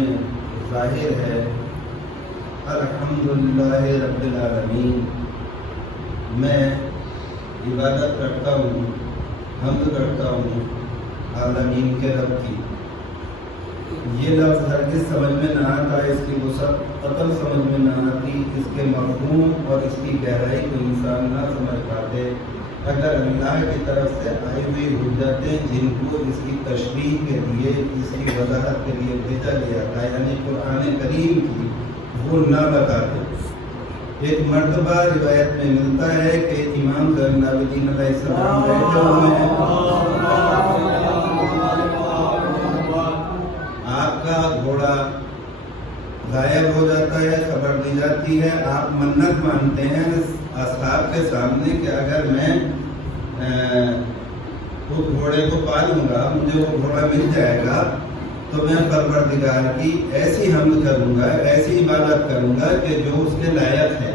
میں ظاہر ہے الحمدللہ رب العالمین، میں عبادت کرتا ہوں، حمد کرتا ہوں عالمین کے رب کی۔ یہ لفظ ہرگز سمجھ میں نہ آتا، اس کی وسعت قطعاً سمجھ میں نہ آتی، اس کے مفہوم اور اس کی گہرائی کو انسان نہ سمجھ پاتے اگر اللہ کی طرف سے آئی ہوئی حجتیں جن کو اس کی تشریح کے لیے، اس کی وضاحت کے لیے بھیجا گیا تھا، یعنی قرآن کریم کی، وہ نہ بتاتے۔ ایک مرتبہ روایت میں ملتا ہے کہ امام زین العابدین علیہ السلام بیٹھے ہوئے ہیں، آپ کا گھوڑا غائب ہو جاتا ہے، خبر دی جاتی ہے، آپ منت مانتے ہیں اصحاب کے سامنے کہ اگر میں اس گھوڑے کو پالوں گا، مجھے وہ گھوڑا مل جائے گا تو میں پروردگار کی ایسی حمد کروں گا، ایسی عبادت کروں گا کہ جو اس کے لائق ہے۔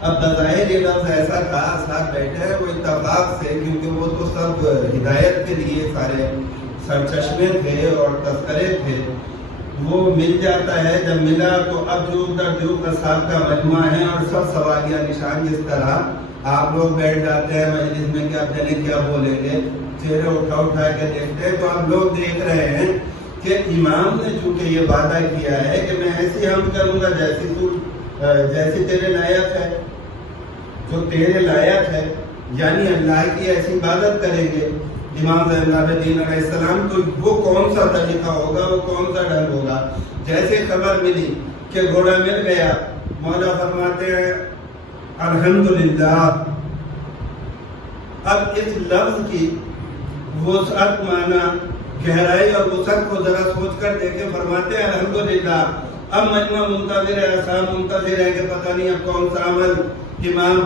اب بظاہر یہ لفظ ایسا تھا، ساتھ بیٹھے ہیں وہ اتفاق سے، کیونکہ وہ تو سب ہدایت کے لیے سارے سرچشمے تھے اور تذکرے تھے، وہ مل جاتا ہے۔ جب ملا تو اب جو اصحاب کا مجمع ہے اور سب سوالیہ نشان، جس طرح آپ لوگ بیٹھ جاتے ہیں مجلس میں کہ اب جانے کیا بولیں گے، چہرے اٹھا کے دیکھتے ہیں، تو آپ لوگ دیکھ رہے ہیں کہ امام نے چونکہ یہ وعدہ کیا ہے کہ میں ایسی حمد کروں گا جیسی تیرے لائق ہے، جو تیرے لائق ہے، یعنی اللہ کی ایسی عبادت کریں گے امام زین العابدین علیہ السلام، تو وہ کون سا طریقہ ہوگا، وہ کون سا ڈھنگ ہوگا۔ جیسے خبر ملی کہ گھوڑا مل گیا، مولا فرماتے ہیں الحمدللہ۔ اب اس لفظ کی وسعت، معنی، گہرائی اور وسعت کو ذرا سوچ کر دیکھیں، فرماتے ہیں الحمدللہ۔ اب مجمع منتظر ہے، اصحاب منتظر ہے کہ پتہ نہیں اب کون سا عمل امام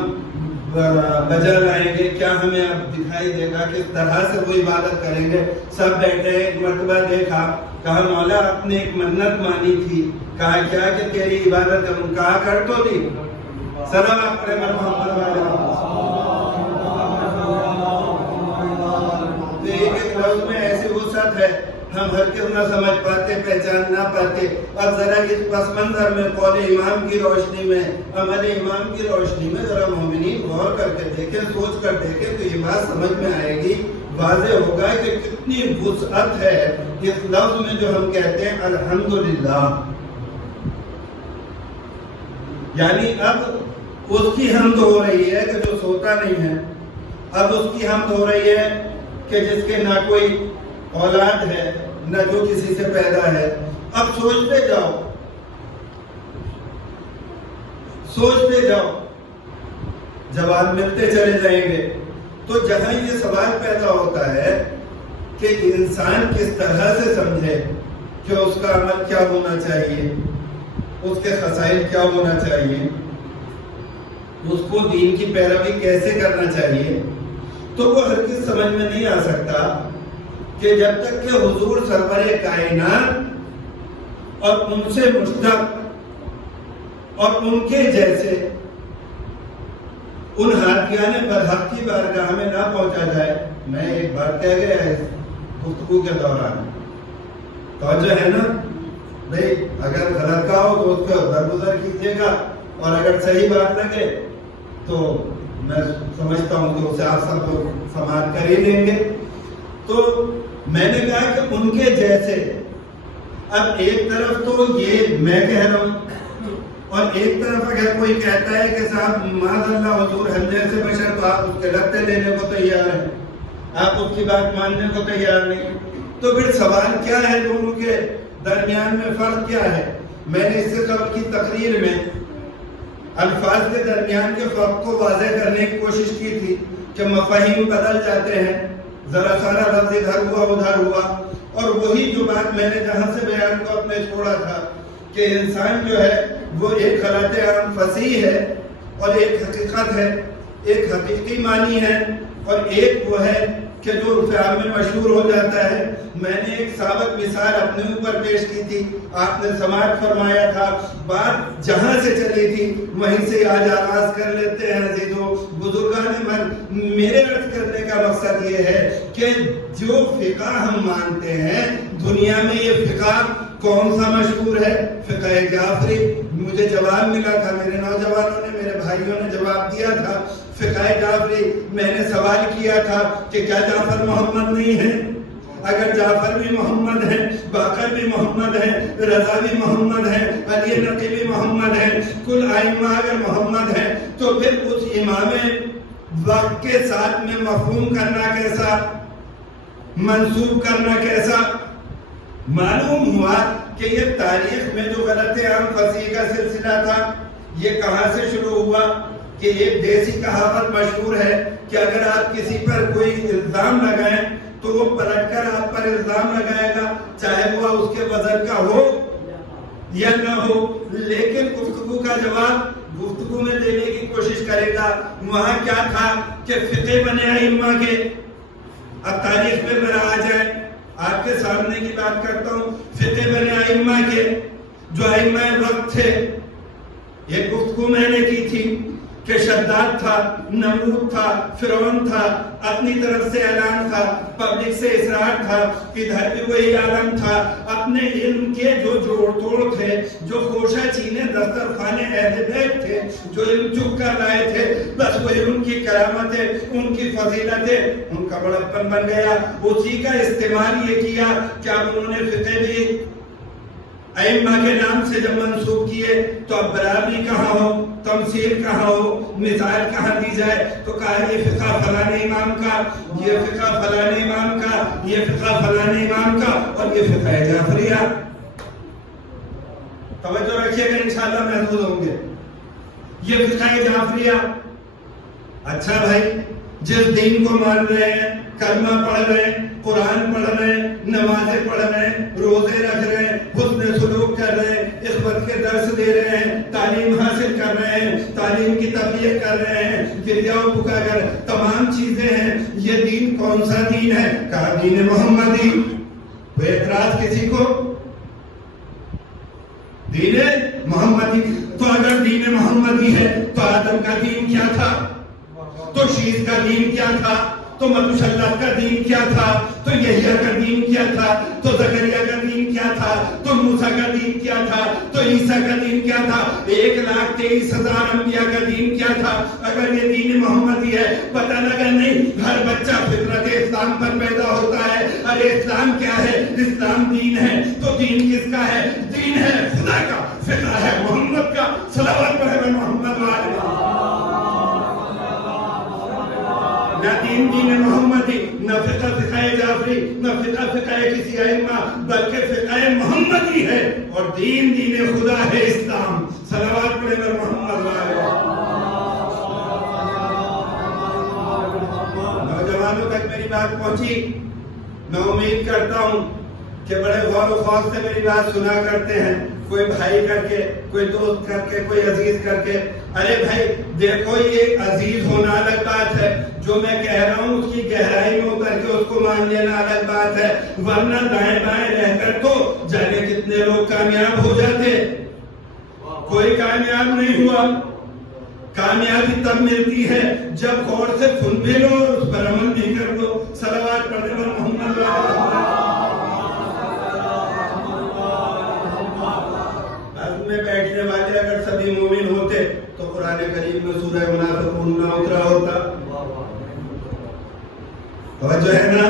بجا لائیں گے، کیا ہمیں اب دکھائی دے گا، کس طرح سے وہ عبادت کریں گے۔ سب بیٹھے، ایک مرتبہ دیکھا، کہا مولا آپ نے ایک منت مانی تھی، کہا کیا کہ تیری عبادت کروں، کہا کر تو دی، صلوات پڑھے محمد والے۔ تو ایک لفظ میں ایسی وسعت ہے، ہم ہر کس نہ سمجھ پاتے، پہچان نہ پاتے۔ اب ذرا اس پس منظر میں، قول امام کی روشنی میں، عمل امام کی روشنی میں ذرا مومنین غور کر کے دیکھیں، سوچ کر دیکھیں، تو یہ بات سمجھ میں آئے گی، واضح ہوگا کہ کتنی وسعت ہے اس لفظ میں جو ہم کہتے ہیں الحمدللہ۔ یعنی اب اس کی حمد ہو رہی ہے کہ جو سوتا نہیں ہے، اب اس کی حمد ہو رہی ہے کہ جس کے نہ کوئی اولاد ہے، نہ جو کسی سے پیدا ہے۔ اب سوچتے جاؤ، سوچتے جاؤ، جواب ملتے چلے جائیں گے۔ تو جہاں یہ سوال پیدا ہوتا ہے کہ انسان کس طرح سے سمجھے کہ اس کا عمل کیا ہونا چاہیے، اس کے خصائل کیا ہونا چاہیے، اس کو دین کی پیروی کیسے کرنا چاہیے، تو وہ ہرگز سمجھ میں نہیں آ سکتا کہ جب تک کہ حضور سرور کائنات اور ان سے مشتق اور ان کے جیسے ان حاکیان برحق کی بارگاہ میں نہ پہنچا جائے۔ میں ایک بات کہہ گیا ہے گفتگو کے دوران، توجہ ہے نا بھئی، اگر غلط کہا ہو تو اس کو درگزر کیجیے گا، اور اگر صحیح بات لگے تو میں سمجھتا ہوں کہ اسے آپ سب کو سماعت کر ہی لیں گے۔ تو میں نے کہا کہ ان کے جیسے، اب ایک طرف تو یہ میں کہہ رہا ہوں، اور ایک طرف اگر کوئی کہتا ہے کہ صاحب معاذ اللہ حضور ہم جیسے بشر، تو آپ اس کے لگتے لینے کو تیار ہیں، آپ اس کی بات ماننے کو تیار نہیں۔ تو پھر سوال کیا ہے، دونوں کے درمیان میں فرق کیا ہے؟ میں نے اس سے قبل کی تقریر میں الفاظ کے درمیان کے فرق کو واضح کرنے کی کوشش کی تھی کہ مفاہیم بدل جاتے ہیں، ذرا سارا لفظ ادھر ہوا ادھر ہوا، اور وہی جو بات میں نے جہاں سے بیان کو اپنے چھوڑا تھا کہ انسان جو ہے وہ ایک خلات عام فصیح ہے اور ایک حقیقت ہے، ایک حقیقی معنی ہے، اور ایک وہ ہے کہ جو عام میں مشہور ہو جاتا ہے۔ میں نے ایک سابق مثال اپنے اوپر پیش کی تھی، آپ نے سماعت فرمایا تھا، بات جہاں سے چلی تھی وہیں سے آج آغاز کر لیتے ہیں۔ عزیزو بزرگان من، میرے عرض کرنے کا مقصد یہ ہے کہ جو فقہ ہم مانتے ہیں، دنیا میں یہ فقہ کون سا مشہور ہے؟ فقہ جعفری. مجھے جواب ملا تھا، میرے نوجوانوں نے، میرے بھائیوں نے جواب دیا تھا فقہ جعفری. میں نے سوال کیا تھا کہ کیا جعفر محمد نہیں ہے؟ اگر جعفر بھی محمد ہیں، باقر بھی محمد ہیں، رضا بھی محمد ہیں، علی نقی بھی محمد ہیں، کل ائمہ اگر محمد ہیں، تو پھر اس امام وقت کے ساتھ میں مفہوم کرنا کیسا، منسوب کرنا کیسا؟ معلوم ہوا کہ یہ تاریخ میں جو غلط عام فصیح کا سلسلہ تھا، یہ کہاں سے شروع ہوا کہ ایک دیسی کہاوت مشہور ہے کہ اگر آپ کسی پر کوئی الزام لگائیں تو وہ پلٹ کر آپ پر الزام لگائے گا، چاہے وہ اس کے وزن کا ہو یا نہ ہو، لیکن گفتگو کا جواب گفتگو میں دینے کی کوشش کرے گا. وہاں کیا تھا کہ فقہ بنے ائمہ کے. اب تاریخ میں میرا آ جائے، آپ کے سامنے کی بات کرتا ہوں. فقہ بنے ائمہ کے جو ائمہ وقت تھے، ایک گفتگو میں نے کی تھی کہ شداد تھا، نمرود تھا، فرعون تھا، اپنی طرف سے اعلان تھا، پبلک سے اصرار تھا، ادھر بھی وہی عالم تھا. اپنے علم کے جو جوڑ توڑ تھے، جو خوشہ چینے دسترخوان اہل بیت تھے، جو علم چک کر لائے تھے، بس وہی ان کی کرامتیں، ان کی فضیلتیں، ان کا بڑپن بن گیا. اسی کا استعمال یہ کیا کہ اب انہوں نے فقہ بھی ائمہ کے نام سے جب منسوب کیے تو اب برابری کہاں ہو، تمثیل کہاں ہو، مثال کہاں دی جائے. تو کہا یہ فقہ فلانے امام کا، یہ فقہ فلانے امام کا، یہ فقہ فلانے امام کا، اور یہ فقہ جعفریہ. توجہ رکھیے گا، انشاءاللہ محفوظ ہوں گے. یہ فقہ جعفریہ. اچھا بھائی، جس دین کو مان رہے ہیں، کلمہ پڑھ رہے ہیں، قرآن پڑھ رہے ہیں، نمازیں پڑھ رہے ہیں، روزے رکھ رہے ہیں، حسن سلوک کر رہے ہیں، اخوت کے درس دے رہے ہیں، تعلیم حاصل کر رہے ہیں، تعلیم کی تبلیغ کر رہے ہیں، گرجا و پکا کر تمام چیزیں ہیں. یہ دین کون سا دین ہے؟ کہا دین محمدی. کوئی اعتراض کسی کو؟ دین محمدی. تو اگر دین محمدی ہے تو آدم کا دین کیا تھا؟ تو شیس کا دین کیا تھا؟ تو متشلہ کا دین کیا تھا؟ تو یحییٰ کا دین کیا تھا؟ تو زکریا کا دین کیا تھا؟ تو موسیٰ کا دین کیا تھا؟ تو عیسیٰ کا دین کیا تھا؟ 1,23,000 انبیاء کا دین کیا تھا؟ اگر یہ دین محمدی ہے، پتہ لگا نہیں ہر بچہ فطرت اسلام پر پیدا ہوتا ہے. ارے اسلام کیا ہے؟ اسلام دین ہے. تو دین کس کا ہے؟ دین ہے خدا کا، فقہ ہے محمد کا. صلوات پڑھے محمد والے. نہ دین دین محمدی، نہ فقہ فقہ جعفری، نہ فقہ فقہ کسی ائمہ، بلکہ فقہ محمدی ہے. اور دین دین خدا ہے اسلام. صلوات پڑھے بر محمد والے. نوجوانوں تک میری بات پہنچی؟ میں امید کرتا ہوں کہ بڑے غور و خوف سے میری بات سنا کرتے ہیں. کوئی بھائی کر کے، کوئی دوست کر کے، کوئی عزیز کر کے. ارے بھائی دیکھو، یہ عزیز ہونا الگ بات ہے، جو میں کہہ رہا ہوں اس کی گہرائی میں اتر کے اس کو مان لینا الگ بات ہے. ورنہ دائیں بائیں رہ کر تو جانے کتنے لوگ کامیاب ہو جاتے. کوئی کامیاب نہیں ہوا. کامیابی تب ملتی ہے جب غور سے سن بھی لو اور اس پر عمل بھی کر دو. صلوات پڑھنے پر محمد میں بیٹھنے والے اگر سبھی مومن ہوتے تو قرآن کریم میں سورہ منافقون نہ اترا ہوتا. توجہ ہے نا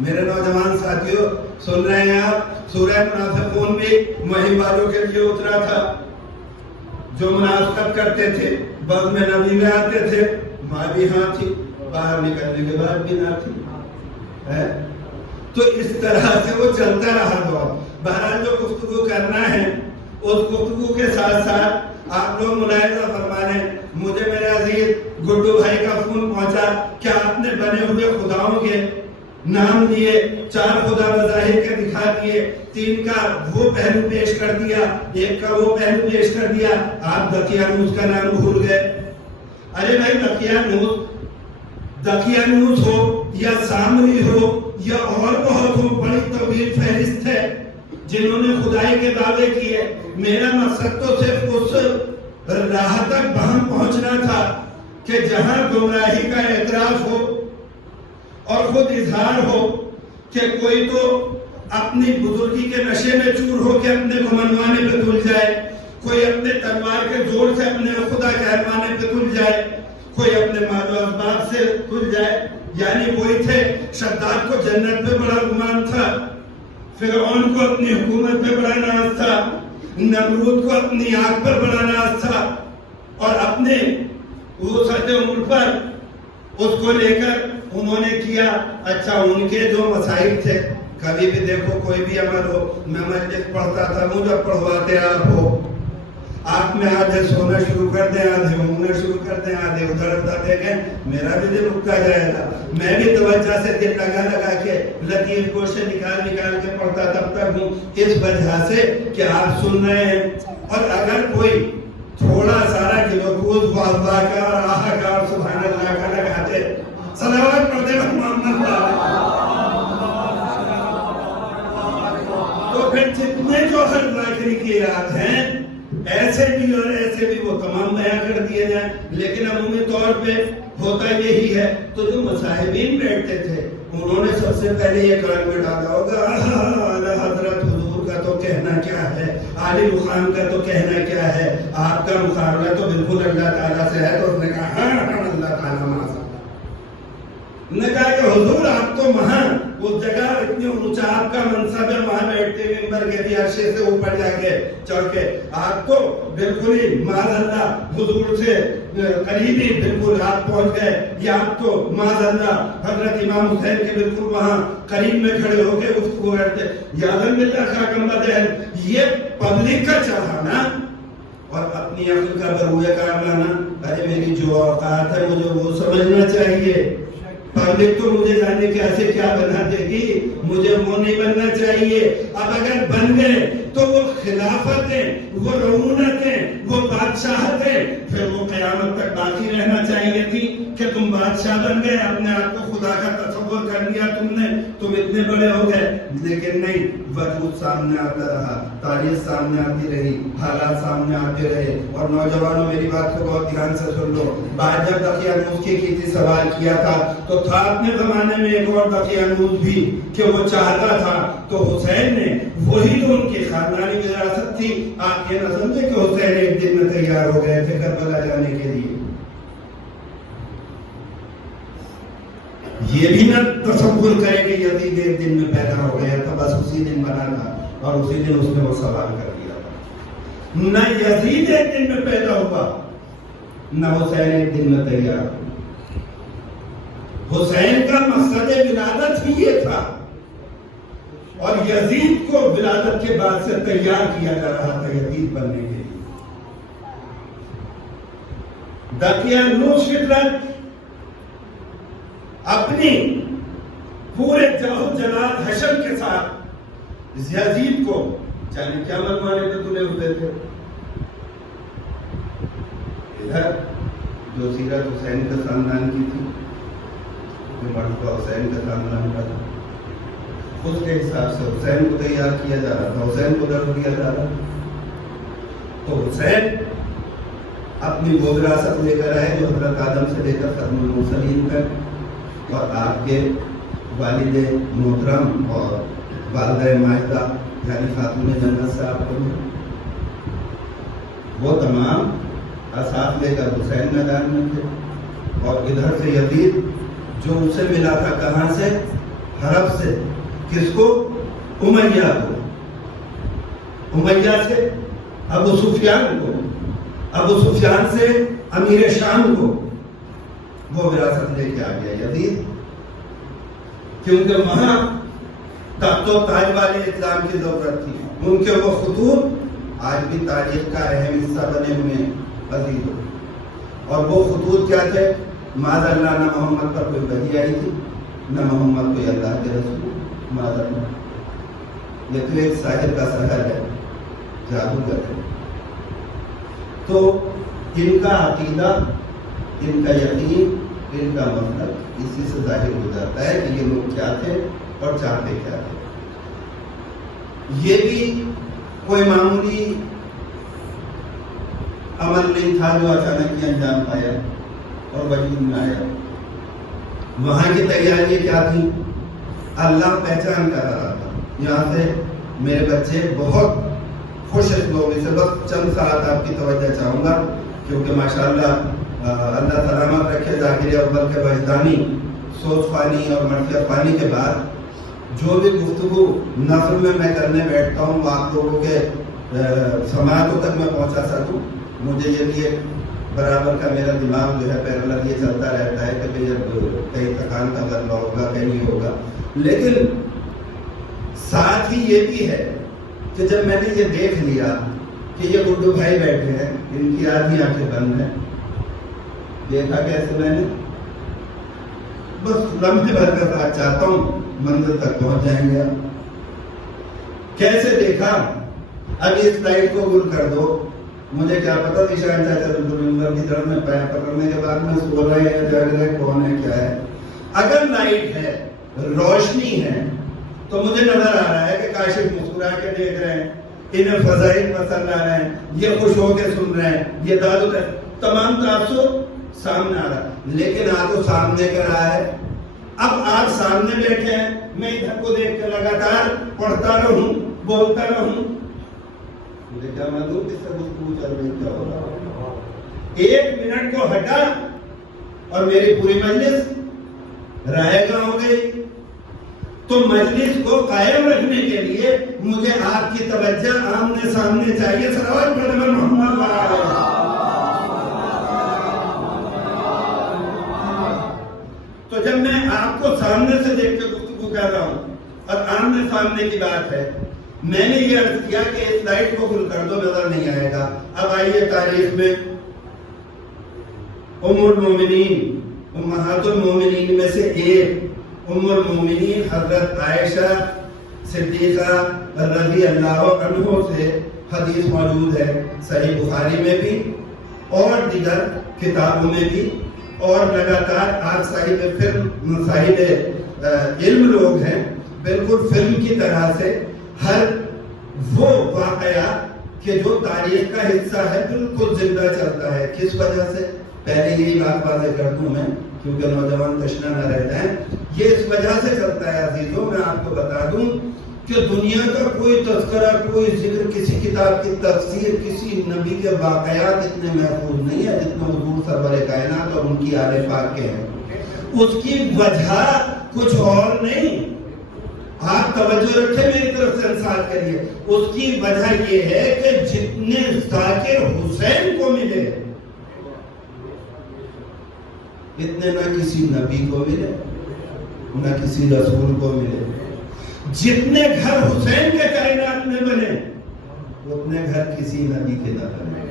میرے نوجوان ساتھیوں؟ سن رہے ہیں آپ؟ سورہ منافقون بھی مہم والوں کے لیے اترا تھا جو منافقت کرتے تھے، بعد میں نبی میں آتے تھے، ماں بھی ہاں تھی، باہر نکلنے کے بعد بھی نہ تھی. تو اس طرح سے وہ چلتا رہا. دور بہرحال جو گفتگو کرنا ہے اس گفتگو کے ساتھ ساتھ آپ لوگ ملاحظہ فرمائیں. مجھے میرے عزیز گڈو بھائی کا فون پہنچا کہ آپ نے بنے ہوئے خداؤں کے نام لیے، 4 خدا بظاہر کے دکھا دیے، 3 کا وہ پہلو پیش کر دیا، 1 کا وہ پہلو پیش کر دیا. آپ دقیانوس کا نام بھول گئے. ارے بھائی دقیانوس ہو یا سامری ہو یا اور بہت ہو، بڑی طویل فہرست ہے جنہوں نے خدائی کے دعوے کیے. میرا مقصد تو صرف اس راہ تک بہم پہنچنا تھا کہ جہاں گمراہی کا اعتراف ہو اور خود اظہار ہو کہ کوئی تو اپنی بزرگی کے نشے میں چور ہو کے اپنے کو منوانے پہ تل جائے، کوئی اپنے تلوار کے زور سے اپنے خدا کہلوانے پہ تل جائے، کوئی اپنے مال و اسباب سے تل جائے. یعنی وہی تھے. شداد کو جنت پہ بڑا گمان تھا، فرعون کو اپنی حکومت پہ بڑا ناز تھا، نمرود کو اپنی آگ پر بڑا ناز تھا، اور اپنے وسعت عمر پر اس کو لے کر انہوں نے کیا. اچھا ان کے جو مسائل تھے، کبھی بھی دیکھو کوئی بھی عمل ہو، میں مجلس پڑھتا تھا، مجھے پڑھواتے آپ ہو، آپ میں آدھے سونا شروع کر دیں، آدھے گھومنا شروع کر دیں، آدھے ادھر ادھر دیکھیں، میرا بھی دل رکا جائے گا. میں بھی توجہ سے دل لگا لگا کے لطیف گوشے نکال نکال کے پڑھتا تب تک ہوں، اس وجہ سے کہ آپ سن رہے ہیں. اور اگر کوئی تھوڑا سارا گلوکوز واہ کا اور آہ کا اور سبحان اللہ کا لگاتے، صلوات پڑھتے محمد تو پھر جتنے جو ہر ذاکری کی یاد ہیں ایسے بھی اور ایسے بھی وہ تمام بیان کر دیے جائیں. لیکن عمومی طور پہ ہوتا یہی ہے. تو جو مصاحبین بیٹھتے تھے انہوں نے سب سے پہلے یہ کان میں ڈالا ہوگا اعلیٰ حضرت حضور کا تو کہنا کیا ہے، عالی مقام کا تو کہنا کیا ہے، آپ کا مقابلہ تو بالکل اللہ تعالیٰ سے ہے. تو اس نے کہا ہاں اللہ تعالیٰ معاذ. نے کہا کہ حضور آپ تو وہاں اس جگہ اتنی اونچا آپ کا منصب ہے، وہاں بیٹھتے ہوئے ممبر کے بھی عرشے سے اوپر جا کے چڑھ کے آپ تو بالکل ہی معاذ اللہ حضور سے قریبی بالکل آپ پہنچ گئے، یا آپ تو معاذ اللہ حضرت امام حسین کے بالکل وہاں قریب میں کھڑے ہو کے گفتگو کرتے. یادن باللہ خاکم بدہن. یہ پبلک کا چاہنا اور اپنی عقل کا بروئے کار لانا. ارے میری جو اوقات ہے مجھے وہ سمجھنا چاہیے. پبلک تو مجھے جانے کے ایسے کیا بنا دے گی، مجھے وہ نہیں بننا چاہیے. اب اگر بن گئے تو وہ خلافتیں، وہ رعونتیں، وہ بادشاہتیں پھر وہ قیامت تک باقی رہنا چاہیے تھی. کہ تم بادشاہ بن گئے، اپنے آپ کو خدا کا تصور کر لیا تم نے، تم اتنے بڑے ہو گئے. لیکن نہیں، وجود سامنے آتا رہا، تاریخ سامنے آتی رہی، حالات سامنے آتے رہے. اور نوجوانوں میری بات کو بہت دھیان سے سن لو. بعد جب دقیانوس کی سوال کیا تھا تو تھا اپنے زمانے میں ایک اور دقیانوس بھی کہ وہ چاہتا تھا تو حسین نے وہی جو ان کی خاندانی وراثت تھی. آپ یہ نہ سمجھے کہ حسین ایک دن میں تیار ہو گئے تھے کربلا جانے کے لیے. یہ بھی نہ تصور کرے کہ یزید ایک دن میں پیدا ہو گیا تھا، بس اسی دن بنا تھا اور اسی دن اس نے وہ سوال کر دیا تھا. نہ یزید ایک دن میں پیدا ہوا، نہ حسین ایک دن میں تیار ہوا. حسین کا مقصد ولادت ہی یہ تھا اور یزید کو ولادت کے بعد سے تیار کیا جا رہا تھا یزید بننے کے لیے. دقیانوس فطرت اپنی پورے جاہو جلال حشر کے ساتھ یزید کو جانے کیا منوانے پہ تلے ہوتے تھے. ادھر جو سیرت حسین کے خاندان کی تھی، مرتبہ حسین کا خاندان کا تھا، خود کے حساب سے حسین کو تیار کیا جا رہا تھا، حسین کو درد دیا جا رہا تھا. تو حسین اپنی وہ وراثت لے کر آئے جو حضرت آدم سے لے کر ختم المرسلین تک، اور آپ کے والد محترم اور والدہ ماجدہ یعنی خاتون جنت سے آپ کو وہ تمام اثاث لے کر حسین میدان میں تھے. اور ادھر سے یزید جو اسے ملا تھا کہاں سے؟ حرب سے. کس کو؟ امیہ کو. امیہ سے ابو سفیان کو، ابو سفیان سے امیر شام کو وہ وراثت لے کے آ گیا یزید. کیونکہ وہاں تخت و تاج والے اسلام کی ضرورت تھی. ان کے وہ خطوط آج بھی تاریخ کا اہم حصہ بنے ہوئے عزیز. اور وہ خطوط کیا تھے؟ معاذ اللہ نہ محمد پر کوئی وحی آئی تھی، نہ محمد کوئی اللہ کے رسول. معاذ اللہ. یہ تو ایک ساحر کا سحر ہے، جادوگر ہے. تو ان کا عقیدہ، ان کا یقین، ان کا مطلب اسی سے ظاہر ہو جاتا ہے کہ یہ لوگ کیا تھے اور چاہتے کیا تھے. یہ بھی کوئی معمولی عمل نہیں تھا جو اچانک یہ انجام پایا اور وجود میں آیا. وہاں کی تیاری کیا تھی؟ اللہ پہچان کر رہا تھا. یہاں سے میرے بچے بہت خوش اسلوب سے، بس چند ساتھ آپ کی توجہ چاہوں گا کیونکہ ماشاءاللہ اللہ سلامت رکھے ذاکر اول کے وجدانی سوچ فانی اور مرثیت فانی کے بعد جو بھی گفتگو نثر میں کرنے بیٹھتا ہوں وہ آپ لوگوں کے سماعتوں تک میں پہنچا سکوں. مجھے یہ بھی برابر کا میرا دماغ جو ہے پیرالل یہ چلتا رہتا ہے کہ کہیں تھکان کا غلبہ ہوگا کہیں یہ ہوگا. لیکن ساتھ ہی یہ بھی ہے کہ جب میں نے یہ دیکھ لیا کہ یہ گڈو بھائی بیٹھے ہیں، ان کی آدھی آنکھیں بند ہیں، دیکھا کیسے میں نے، بس لمحے بھر کا ساتھ چاہتا ہوں منزل تک پہنچ جائیں گے. کیسے دیکھا؟ اب اس سلائڈ کو گل کر دو. مجھے کیا پتا نشان چاچا ممبر کی طرف میں پیر پکڑنے کے بعد میں سو رہے ہیں جاگ رہے کون ہے کیا ہے. اگر لائٹ ہے روشنی ہے تو مجھے نظر آ رہا ہے کہ کاشف مسکرا کے دیکھ رہے ہیں، انہیں فضائل پسند آ رہے ہیں، یہ خوش ہو کے سن رہے ہیں، یہ داد تمام تاثر سامنے آ رہا ہے. لیکن آپ تو سامنے کر رہا ہے. اب آپ سامنے بیٹھے ہیں، میں ادھر کو دیکھ کے لگاتار پڑھتا رہوں بولتا رہوں، مجھے کیا معلوم کس سے گفتگو چل رہی کیا ہو رہا. 1 منٹ کو ہٹا اور میری پوری مجلس رائے گاں ہو گئی. تو مجلس کو قائم رکھنے کے لیے مجھے آپ کی توجہ آمنے سامنے چاہیے. صلوات پڑھیں محمد علیہ. تو جب میں آپ کو سامنے سے دیکھ کے گفتگو کر رہا ہوں اور آمنے سامنے کی بات ہے، میں نے یہ عرض کیا کہ اس لائٹ کو کھل کر دو، نظر نہیں آئے گا. اب آئیے تاریخ میں ام المومنین امہات المومنین میں سے ایک ام المومنین حضرت عائشہ صدیقہ رضی اللہ عنہ سے حدیث موجود ہے، صحیح بخاری میں بھی اور دیگر کتابوں میں بھی. اور لگاتار آپ صاحب علم لوگ ہیں، بالکل فلم کی طرح سے ہر وہ واقعہ کہ جو تاریخ کا حصہ ہے بالکل زندہ چلتا ہے. کس وجہ سے؟ پہلے یہی بات واضح کر دوں میں کیونکہ نوجوان تشنا نہ رہ جائیں. یہ اس وجہ سے چلتا ہے عزیزوں، میں آپ کو بتا دوں کہ دنیا کا کوئی تذکرہ، کوئی ذکر، کسی کتاب کی تفسیر، کسی نبی کے واقعات اتنے محفوظ نہیں ہے جتنے حضور سرور کائنات اور ان کی آل پاک کے ہیں. اس کی وجہ کچھ اور نہیں، آپ توجہ رکھیں میری طرف سے انصات کریے. اس کی وجہ یہ ہے کہ جتنے ذاکر حسین کو ملے اتنے نہ کسی نبی کو ملے نہ کسی رسول کو ملے. جتنے گھر حسین کے کائنات میں بنے اتنے گھر کسی نبی کے نہ بنے.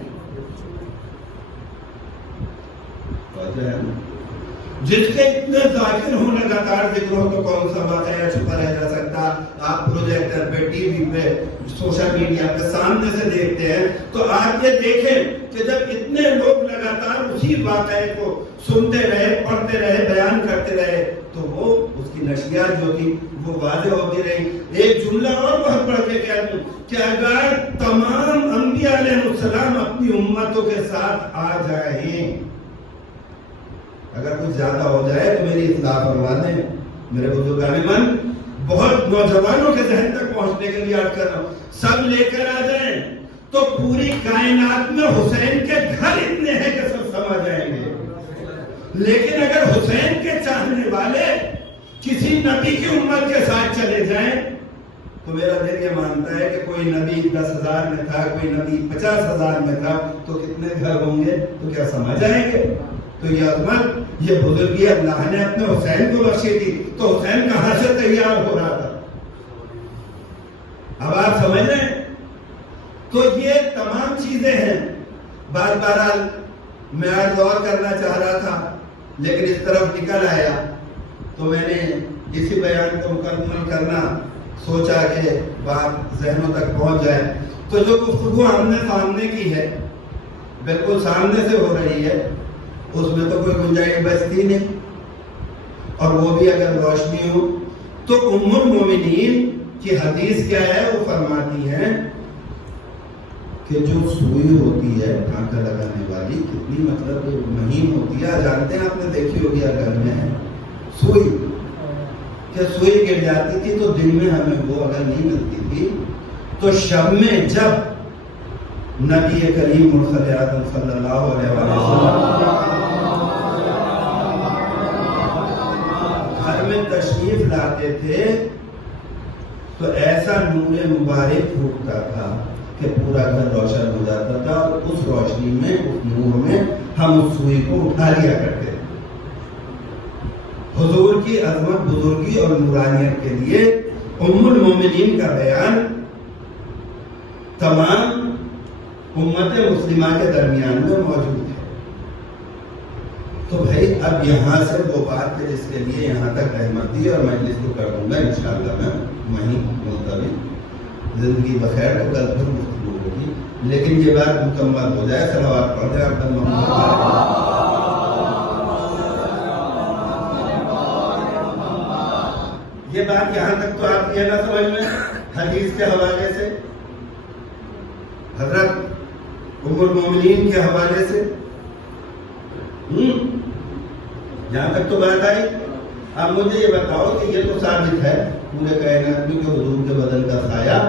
جس کے اتنے ذاکر ہوں لگاتار ذکر ہو تو کون سا واقعہ چھپا رہ جا سکتا. آپ پروجیکٹر پہ، ٹی وی پہ، سوشل میڈیا پہ سامنے سے دیکھتے ہیں تو آپ یہ دیکھیں کہ جب اتنے لوگ لگاتار اسی واقعے کو سنتے رہے، پڑھتے رہے، بیان کرتے رہے تو وہ اس کی نشریات جو تھی وہ واضح ہوتی رہی. ایک جملہ اور بہت پڑھ کے کہہ دوں کہ اگر تمام انبیاء علیہ السلام اپنی امتوں کے ساتھ آ جائیں، اگر کچھ زیادہ ہو جائے تو میری اصلاح فرما دیں. میرے بزرگان من بہت نوجوانوں کے ذہن تک پہنچنے کے لیے عرض کر رہا ہوں، سب لے کر آ جائیں تو پوری کائنات میں حسین کے گھر اتنے ہیں کہ سب سما جائیں گے. لیکن اگر حسین کے چاہنے والے کسی نبی کی امت کے ساتھ چلے جائیں تو میرا دل یہ مانتا ہے کہ کوئی نبی 10,000 میں تھا، کوئی نبی 50,000 میں تھا تو کتنے گھر ہوں گے تو کیا سما جائیں گے. تو یہ عظمت، یہ بزرگی اللہ نے اپنے حسین کو بخشی تھی تو حسین کہاں سے تیار ہو رہا تھا. اب آپ سمجھ رہے ہیں؟ تو یہ تمام چیزیں ہیں. بہرحال میں آج غور کرنا چاہ رہا تھا لیکن اس طرف نکل آیا تو میں نے اسی بیان کو مکمل کرنا سوچا کہ بات ذہنوں تک پہنچ جائے. تو جو گفتگو ہم نے سامنے کی ہے بالکل سامنے سے ہو رہی ہے، اس میں تو کوئی گنجائش بچتی نہیں. اور وہ بھی اگر روشنی ہو تو ام المومنین کی حدیث کیا ہے؟ وہ فرماتی ہیں کہ جو سوئی ہوتی ہے ٹھانکا لگانے والی کتنی مہین ہوتی ہے. جانتے ہیں آپ نے دیکھی ہوگی گھر میں سوئی کہ سوئی گر جاتی تھی تو دن میں ہمیں وہ اگر نہیں ملتی تھی تو شب میں جب نبی کریم مرسل اعظم صلی اللہ علیہ وسلم گھر میں تشریف لاتے تھے تو ایسا نور مبارک پھوٹتا تھا کہ پورا گھر روشن ہو جاتا تھا، اور اس روشنی میں، اس نور میں ہم اس سوئی کو اٹھا لیا کرتے تھے۔ حضور کی عظمت، بزرگی اور نورانیت کے لیے ام المومنین کا بیان تمام امت مسلمہ کے درمیان میں موجود ہے۔ تو بھائی اب یہاں سے وہ بات ہے جس کے لیے یہاں تک رحمت دی، اور مجلس کو کر دوں گا انشاءاللہ میں وہیں ملتوی، زندگی بخیر تو کل پھر گفتگو ہوگی، لیکن یہ بات مکمل ہو جائے۔ صلوات پڑھ جائے عبد محمد۔ یہ بات یہاں تک تو آتی ہے نا سمجھ میں، حدیث کے حوالے سے، حضرت ام المومنین کے حوالے سے، یہاں تک تو بات آئی۔ اب مجھے یہ بتاؤ کہ یہ تو ثابت ہے پورے کائنات میں کہ حضور کے بدن کا سایہ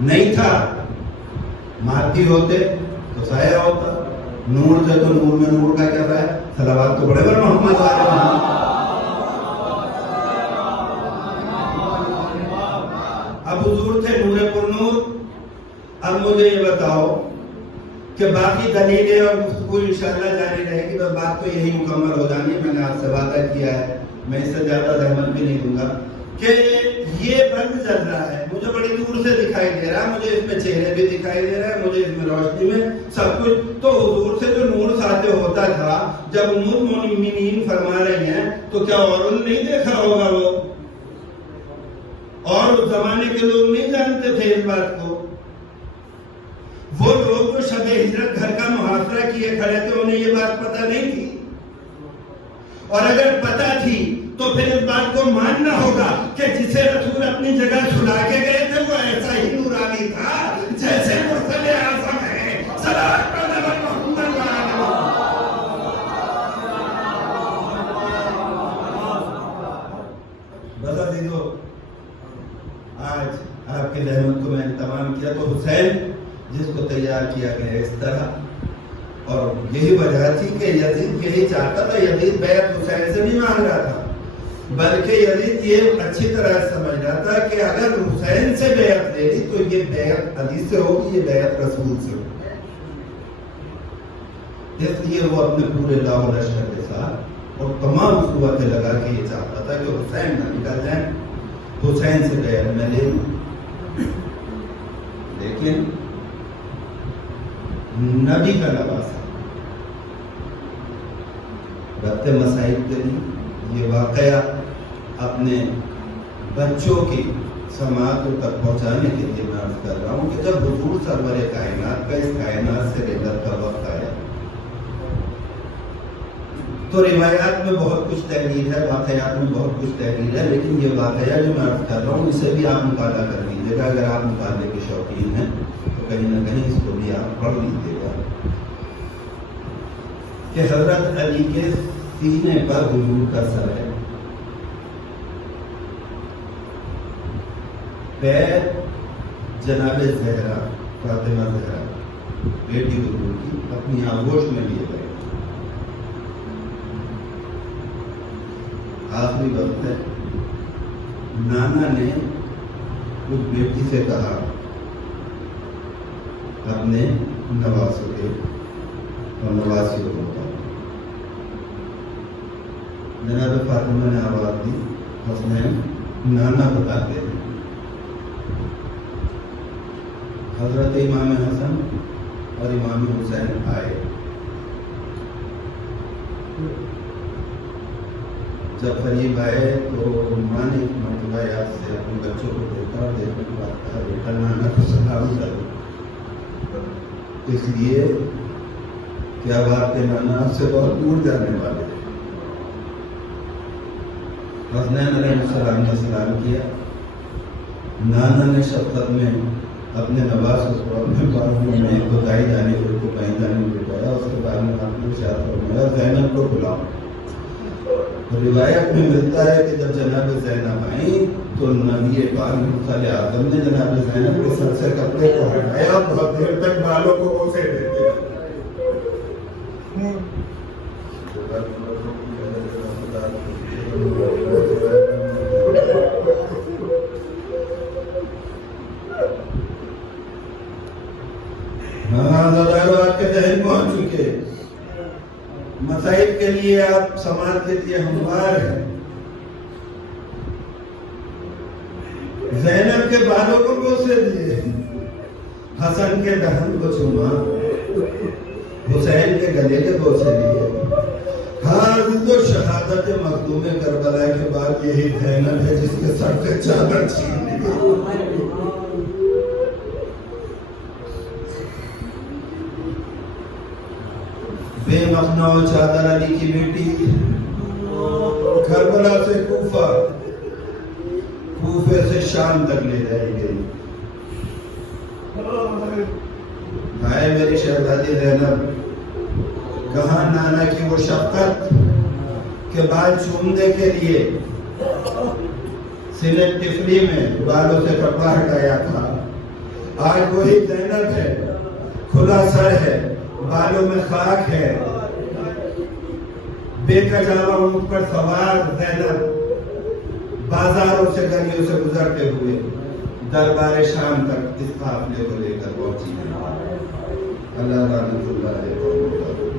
نہیں تھا، مادی ہوتے تو سایہ ہوتا، نور سے تو نور میں نور کا کیا ہے؟ صلوات تو بڑے بڑے محمد والے محمد۔ اب حضور تھے نور پر نور۔ اب مجھے یہ بتاؤ کہ باقی دلیلیں اور گفتگو انشاءاللہ جاری رہے گی، بس بات تو یہی مکمل ہو جانی ہے۔ میں نے آپ سے وعدہ کیا ہے، میں اس سے زیادہ زحمت بھی نہیں دوں گا کہ یہ بلب جل رہا ہے، مجھے بڑی دور سے دکھائی دے رہا ہے، مجھے اس میں چہرے بھی دکھائی دے رہا ہے، مجھے اس میں روشنی میں سب کچھ، تو حضور سے جو نور ساتھ ہوتا تھا جب ام المومنین فرما رہی ہیں تو کیا اور نہیں دیکھا ہوگا وہ؟ اور اس زمانے کے لوگ نہیں جانتے تھے اس بات کو؟ وہ لوگ جو شب ہجرت گھر کا محاصرہ کیے کھڑے تھے انہیں یہ بات پتہ نہیں تھی، اور اگر پتہ تھی تو پھر اس بات کو ماننا ہوگا کہ جسے رسول اپنی جگہ چھڑا کے گئے تھے وہ ایسا ہی نورانی تھا جیسے مرسل اعظم ہے۔ صلوات پڑھنا محمد بس عزیزو، آج آپ کی رحمت کو میں نے تمام کیا تو حسین جس کو تیار کیا گیا اس طرح، اور یہی وجہ تھی کہ یزید یہی چاہتا تھا، یزید بیعت حسین سے بھی مانگ رہا تھا، بلکہ یزید یہ اچھی طرح سمجھ رہا تھا کہ اگر حسین سے بیعت لے لی تو یہ بیعت علی سے ہوگی، یہ بیعت رسول سے ہوگی۔ اس لیے وہ اپنے پورے لاؤ لشکر کے ساتھ اور تمام قوتیں لگا کے یہ چاہتا تھا کہ حسین نہ نکل جائیں، حسین سے بیعت میں لے لوں۔ لیکن نبی کا نواسا ربط مسائل کے لیے یہ واقعہ اپنے بچوں کی سماعتوں تک پہنچانے کے لیے میں عرض کر رہا ہوں کہ جب حضور سرور کائنات کا اس کائنات سے رحلت کا وقت آیا تو روایات میں بہت کچھ تحریر ہے، واقعات میں بہت کچھ تحریر ہے، لیکن یہ واقعہ جو میں عرض کر رہا ہوں اسے بھی آپ مطالعہ کر لیجیے گا۔ اگر آپ مطالعے کے شوقین ہیں تو کہیں نہ کہیں اس کو بھی آپ پڑھ لیجیے گا کہ حضرت علی کے سینے پر حضور کا سر ہے، پیر جناب زہرا فاطمہ زہرا بیٹی حضور کی اپنی آغوش میں لیے گئے۔ آخری وقت ہے، نانا نے اس بیٹی سے کہا اپنے نواسوں کے اور نواسیوں کو، جناب فاطمہ نے آواز دی، حسنین نانا بتاتے ہیں۔ حضرت امام حسن اور امام حسین آئے، جب قریب آئے تو ماں نے ایک مرتبہ یاد سے اپنے بچوں کو دیکھا اور دیکھنے کے بعد کہا بیٹا نانا کو سلام کرو، اس لیے کیا بات ہے نانا آپ سے بہت دور جانے والے۔ حسنین علیہ السلام نے سلام کیا، نانا نے شفقت میں اپنے نواسوں کو اپنے بالوں میں ایک کو دائیں جانے کو کہیں جانے کو بتایا، اس کے بعد میں آپ نے ارشاد فرمایا زینب کو بلاؤ۔ روایت میں ملتا ہے کہ جب جناب زینب آئیں تو نبی پاک صلی اعظم نے جناب زینب کے سر سے کپڑے کو ہٹایا، بہت دیر تک بالوں کو بوسے دیتے۔ آپ کے ذہن پہنچ چکے، مسائل کے لیے آپ سماج کے لیے ہموار ہیں۔ زینب کے بالوں کو بوسے دیے، حسن کے دہن کو چوما، حسین کے گلے کے بوسے لیے۔ ہاں، شہادت مخدوم کربلا کے بعد یہی زینب ہے جس کے سر سے چادر چھین لی۔ بے مخنہ و چادر علی کی بیٹی کربلا سے کوفہ، کوفے سے شام تک لے جائی گئی۔ ہائے میری شہزادی زینب، کہاں نانا کی وہ شفقت کہ بال چومنے کے لیے سینٹ ٹفلی میں بالوں سے کپڑا ہٹایا تھا۔ آج وہی زینب ہے، کھلا سر ہے، بالوں میں خاک ہے، بے کجاوا اونٹ پر سوار زینب بازاروں سے گلیوں سے گزرتے ہوئے دربار شام تک اس قافلے کو لے کر پہنچی ہے۔ اللہ رحمت اللہ علیہ۔